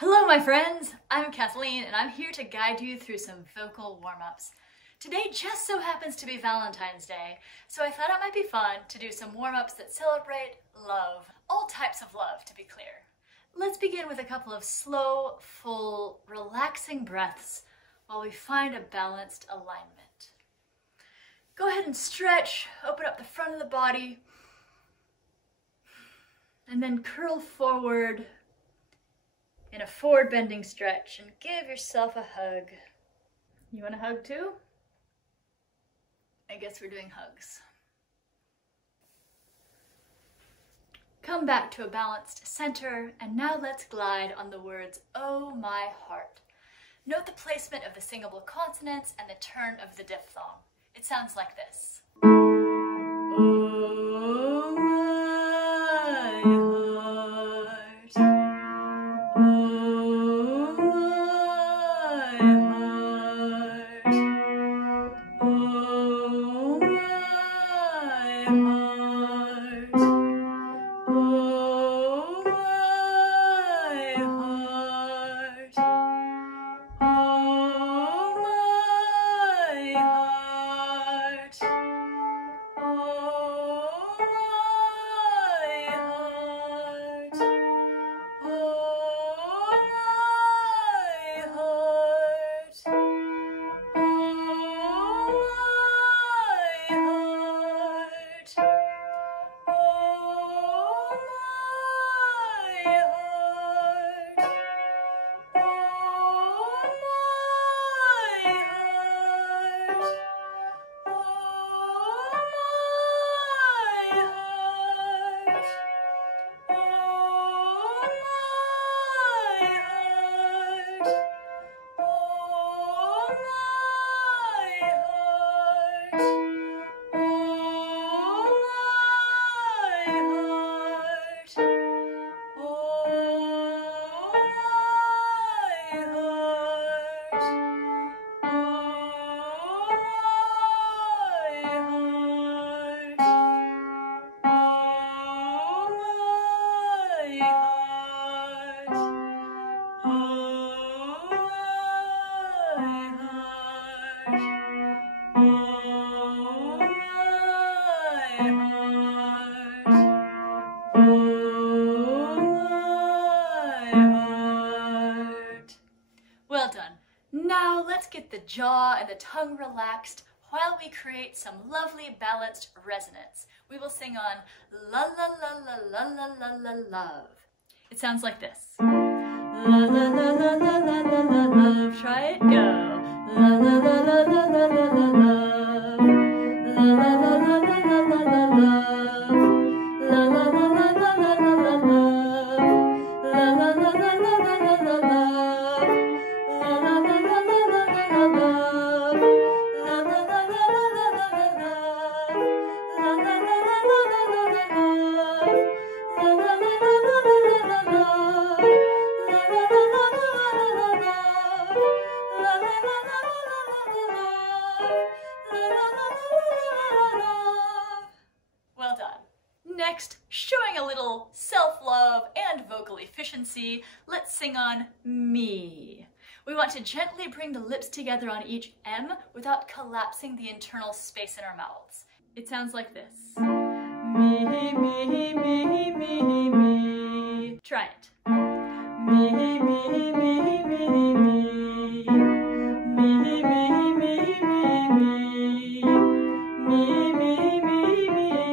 Hello my friends, I'm Kathleen and I'm here to guide you through some vocal warm-ups. Today just so happens to be Valentine's Day, so I thought it might be fun to do some warm-ups that celebrate love. All types of love, to be clear. Let's begin with a couple of slow, full, relaxing breaths while we find a balanced alignment. Go ahead and stretch, open up the front of the body, and then curl forward in a forward bending stretch and give yourself a hug. You want a hug too? I guess we're doing hugs. Come back to a balanced center, and now let's glide on the words, "Oh my heart." Note the placement of the singable consonants and the turn of the diphthong. It sounds like this. Oh my heart. Oh my heart. Oh my heart. Oh my heart. Oh my heart. Well done. Now let's get the jaw and the tongue relaxed while we create some lovely balanced resonance. We will sing on la la la la la la la la love. It sounds like this. La la la la la la la la love. Try it. Go. La la la la la la la la love. La la la la la la la la love. La la la la la la la la love. La la la la la la la la love. La la la la la la la la love. La la la la la la la la love. La la la la la la la la love. La la la la la la la la love. La la la la la la la la love. La la la la la la la la love. La la la la la la la love. Well done. Next, showing a little self-love and vocal efficiency, let's sing on me. We want to gently bring the lips together on each M without collapsing the internal space in our mouths. It sounds like this. Me, me, me, me, me. Try it. Me, me, me, me, me. Me, me, me, me, me. Me, me, me, me, me. Me, me, me, me, me. Me, me, me, me, me.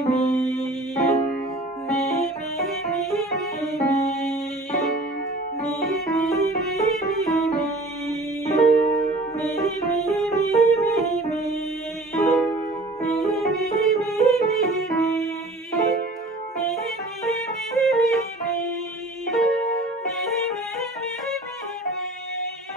Me, me, me, me, me. Me, me, me, me, me. Me, me, me, me, me.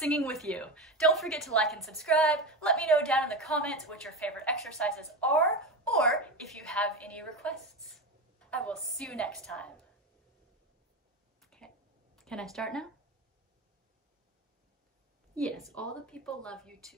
singing with you. Don't forget to like and subscribe. Let me know down in the comments what your favorite exercises are, or if you have any requests. I will see you next time. Okay, can I start now? Yes, all the people love you too.